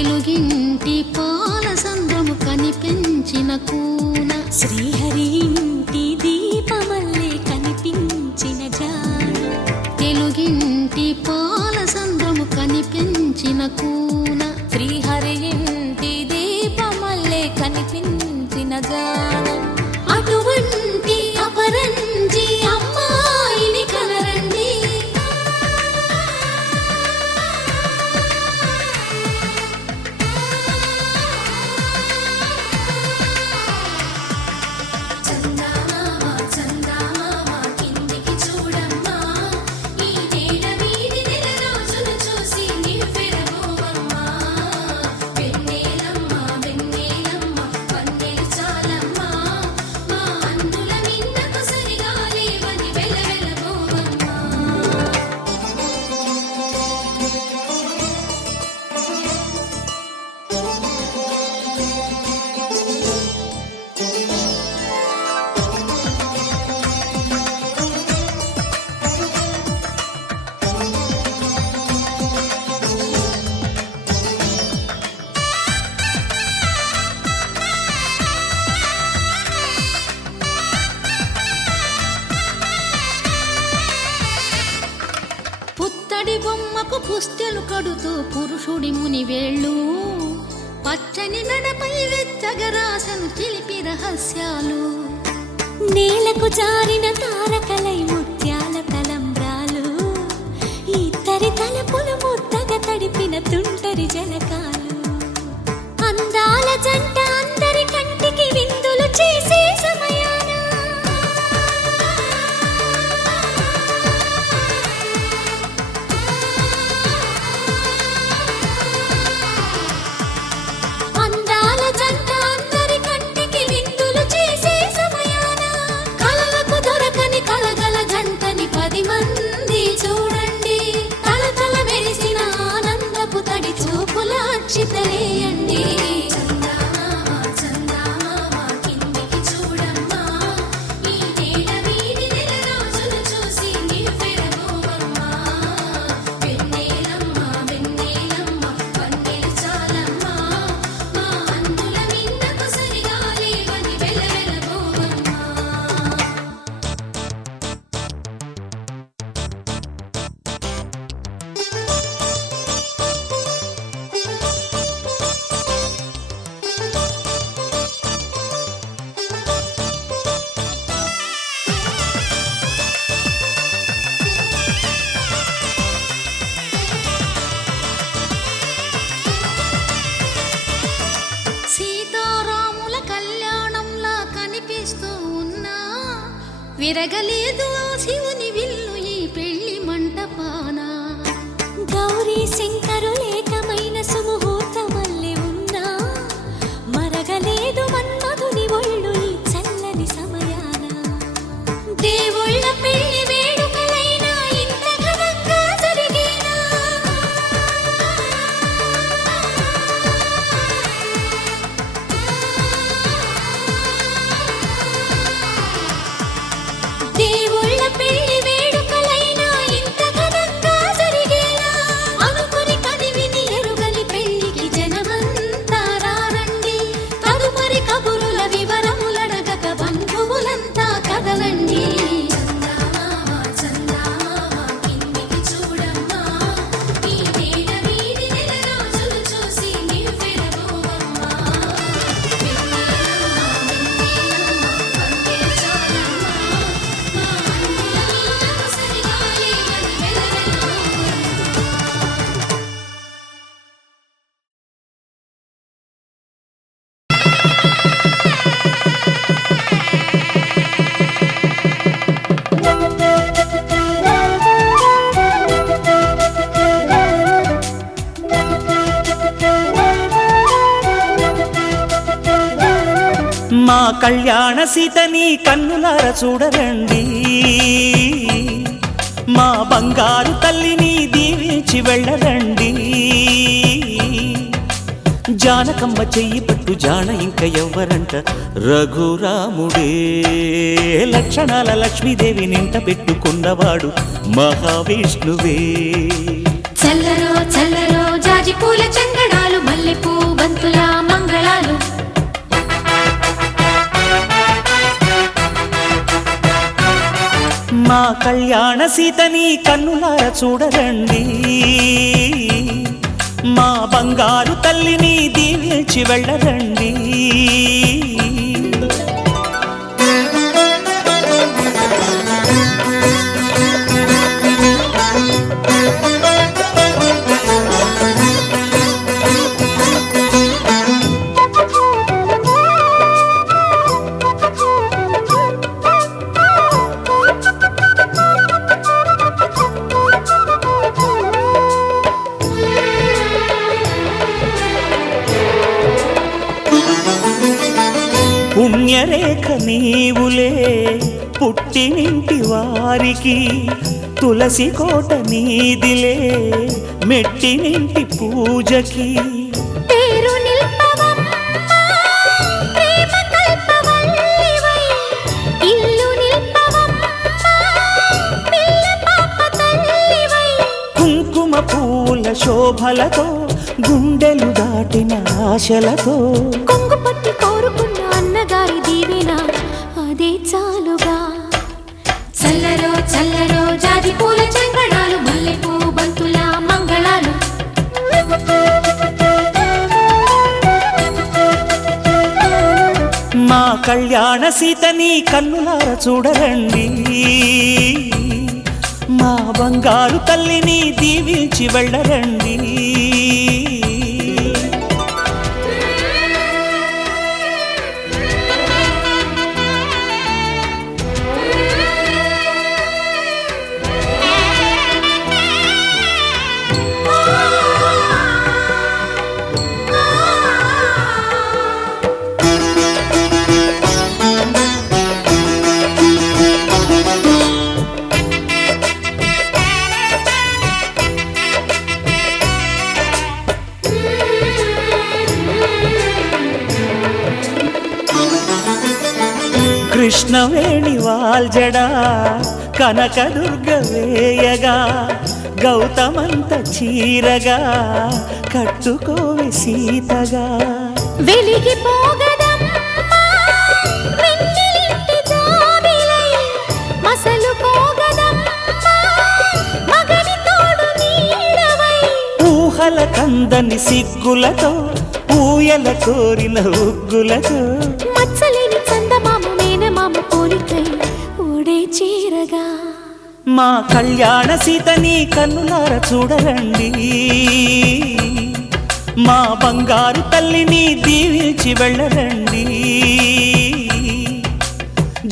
తెలుగింటి పాల సంద్రము కనిపించిన కూన శ్రీహరి ఇంటి దీపమల్లే కనిపించిన జాడ తెలుగింటి పాల సంద్రము కనిపించిన కూన శ్రీహరి ఇంటి దీపమల్లే కనిపించిన జాడ అటువంటి అపరంజి అమ్మాయిని కనరండి పుత్తడి బొమ్మకు పుస్తెలు కడుతూ పురుషుడి ముని వేళ్ళు పచ్చని మెడపై వెచ్చగరాసను చిలిపి రహస్యాలు నేలకు జారిన తారకలై ముత్యాల తలంబ్రాలు ఇద్దరి తలపులు ముద్దగా తడిపిన తుంటరి జలకాలు అందాల జంట అందరి కంటికి విందులు చేసే సమయాన అందాల జంట అందరి కంటికి విందులు చేసే సమయాన కలలకు దొరకని కలగల జంటని 10 మంది చూడండి తలతల మెరిసిన ఆనందపు తడి చూపుల అక్షితలేయండి సీతారాముల కళ్యాణంలా కనిపిస్తూ ఉన్నా విరగలేదు ఆ శివుని విల్లు ఈ పెళ్లి మంటపాన గౌరీ శంకరులేకమైన సుముహూర్తమల్లె ఉన్నా మరగలేదు మన్మధుని ఒళ్ళు ఈ చల్లని సమయాన దేవుళ్ళ పెళ్లి వేడుకలైనా ఇంత ఘనంగా జరిగేనా దేవుళ్ళ పెళ్లి వేడుకలైనా ఇంత ఘనంగా జరిగేనా అనుకుని కనివిని ఎరుగని పెళ్లికి జనమంతా రారండి తదుపరి కబురుల వివరములడగక బంధువులంతా కదలండి మా కళ్యాణ సీతని కన్నులార చూడరండి మా బంగారు తల్లిని దీవించి వెళ్ళరండి జానకమ్మ చెయ్యి పట్టు జాన ఇంక ఎవ్వరంట రఘురాముడే లక్షణాల లక్ష్మీదేవి నింట పెట్టుకున్నవాడు మహావిష్ణువే చల్లరో చల్లరో జాజి పూల చంగడాలు మల్లె మల్లెపూ బంతుల మంగళాలు. మా కళ్యాణ సీతని కన్నులార చూడరండి, మా బంగారు తల్లిని దీవించి వెళ్ళరండి. పుణ్యరేఖ నీవులే పుట్టినింటి వారికి, తులసి కోట నీదిలే మెట్టినింటి పూజకి. పేరు నిల్పవమ్మ ప్రేమ కల్పవల్లివై, ఇల్లు నిల్పవమ్మ పిల్ల పాప తల్లివై. కుంకుమ పూల శోభలతో గుండెలు దాటిన ఆశలతో, కొంగు పట్టి కోరుకున్న అన్నగారి దీవెన అదే చాలుగా. చల్లరో చల్లరో జాజి పూల చంగడాలు, మల్లెపూ బంతుల మంగళాలు. మా కళ్యాణ సీతని కన్నులార చూడరండి, మా బంగారు తల్లిని దీవించి వెళ్ళరండి. కృష్ణవేణి వాల్జడా కనకదుర్గ వేయగా, గౌతమంత చీరగా కట్టుకోవి సీతగా. వెలిగిపోగదమ్మా వెన్నెలింటి జాబిలై, మసలుకోగదమ్మా మగని తోడు నీడవై. ఊహల కందని సిగ్గులతో ఊయల కోరిన ఉగ్గులతో, మచ్చలేని చందమామ మేనమామ పోలికై ఓడే చీరగా. మా కళ్యాణ సీతని కన్నులార చూడరండి, మా బంగారు తల్లిని దీవించి వెళ్ళరండి.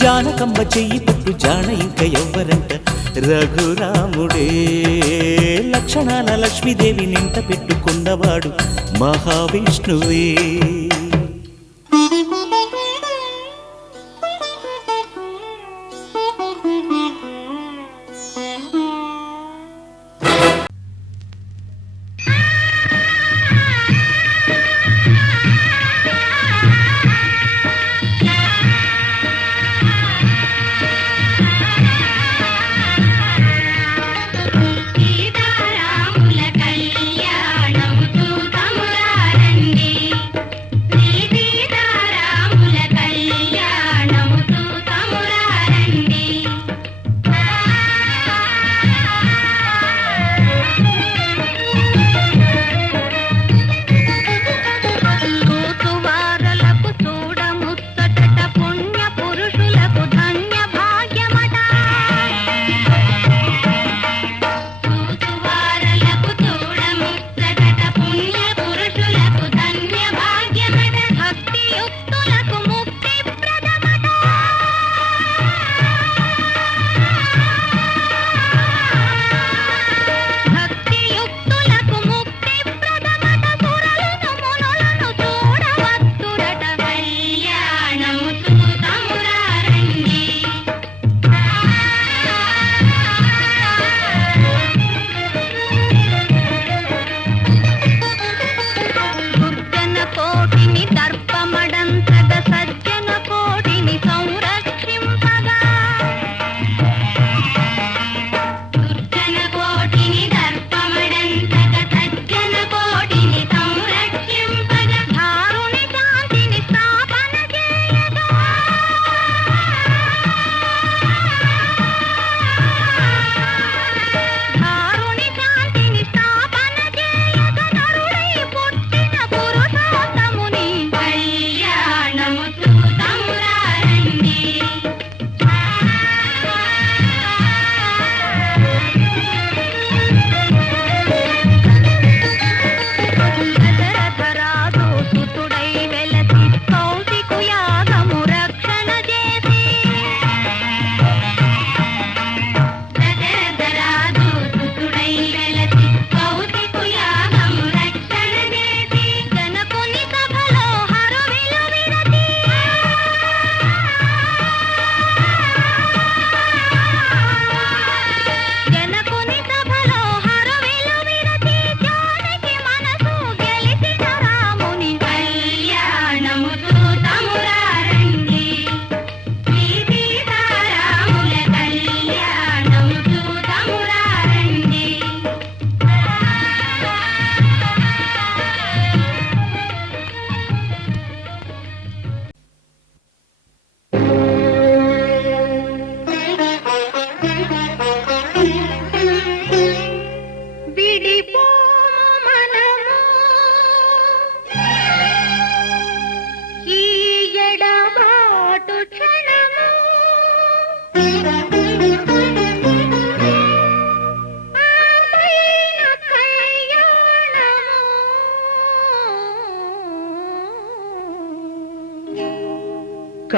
జానకమ్మ చెయ్యి పట్టు జాన ఇంక ఎవ్వరంట, రఘురాముడే లక్షణాల లక్ష్మీదేవి నింట పెట్టుకున్నవాడు మహావిష్ణువే. సీతారాముల కళ్యాణము చూతమురారండి, శ్రీ సీతారాముల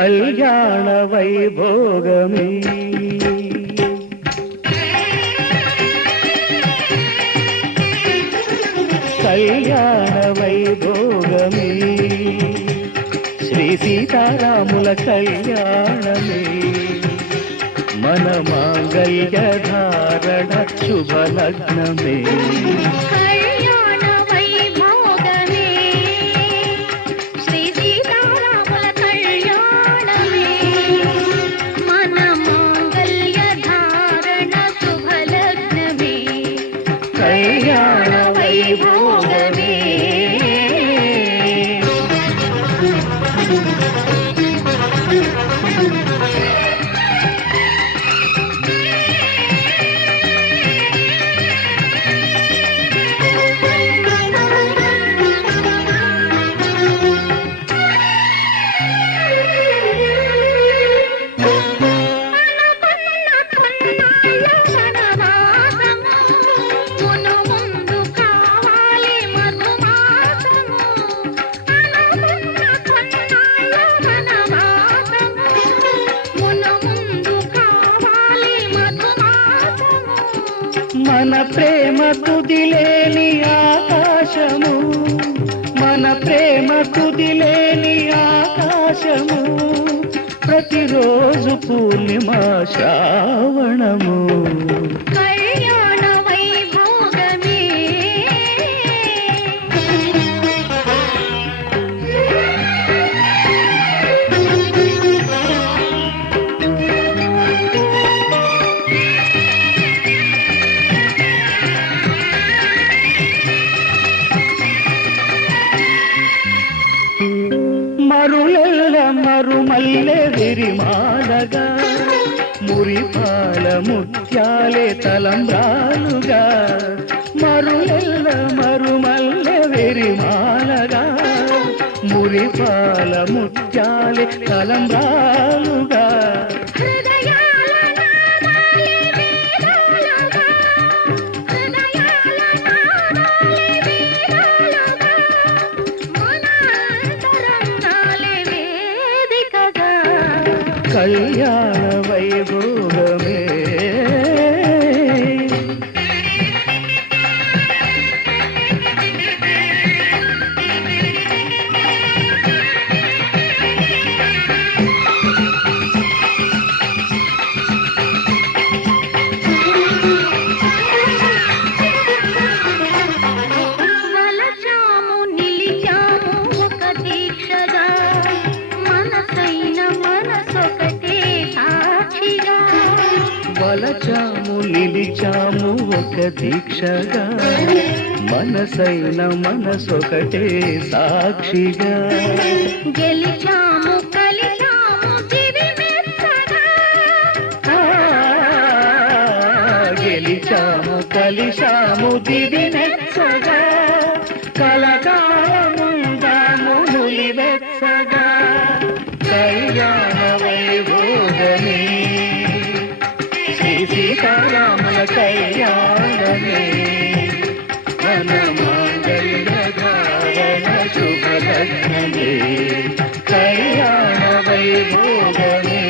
కళ్యాణ వైభోగమే కళ్యాణ వైభోగమే శ్రీ సీతారాముల కళ్యాణమే మన మాంగళ్య ధారణ శుభలగ్నమే కళ్యాణ వైభోగమే శ్రీ సీతారాముల కళ్యాణమే మన మాంగళ్య ధారణ శుభలగ్నమే కళ్యాణ వైభోగమే మన ప్రేమ తుదిలేని ఆకాశము మన ప్రేమ తుదిలేని ఆకాశము ప్రతిరోజు పూర్ణిమా శ్రావణము కళ్యాణ వైభోగమే మరులెల్ల మరుమల్లె విరిమాలగా మురిపాల ముత్యాలే తలంబ్రాలుగా మరులెల్ల మరుమల్లె విరిమాలగా మురిపాల ముత్యాలే తలంబ్రాలుగా హృదయాల నాదాలే వేదాలుగా హృదయాల నాదాలే వేదాలుగా మన అంతరంగాలే వేదికగా కళ్యాణ వైభోగమే వలచాము నిలిచాము ఒక దీక్షగా మనసైన మనసొకటే సాక్షిగా వలచాము నిలిచాము ఒక దీక్షగా మనసైన మనసొకటే సాక్షిగా గెలిచాము కలిచాము దివి మెచ్చగా గెలిచాము కలిశాము దివి నెచ్చగా కలకాలముందాము నులివెచ్చగా కళ్యాణ వైభోగమే శ్రీ సీతారాముల కళ్యాణమే మన మాంగళ్య ధారణ శుభలగ్నమే కళ్యాణ వైభోగమే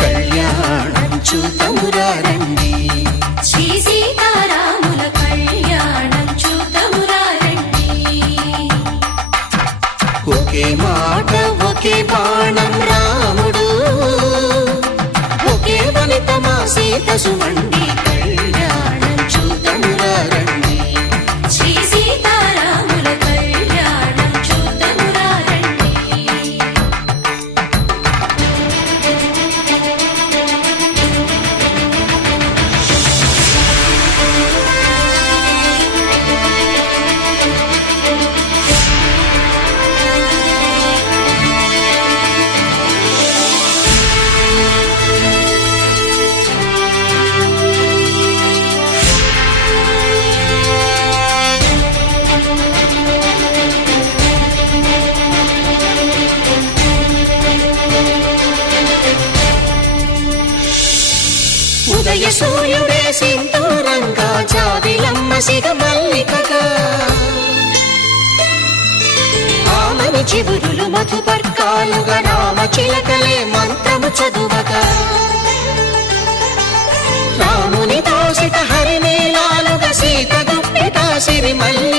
కళ్యాణం చూతమురారండి శ్రీ సీతారాముల కళ్యాణం సీతమ్మ సిగ మల్లికగా ఆమని చివురులు మధుపర్కాలుగా రామ చిలకలే మంత్రము చదువగా రాముని దోసిట హరినీలాలుగా సీత గుప్పిట సిరి మల్లి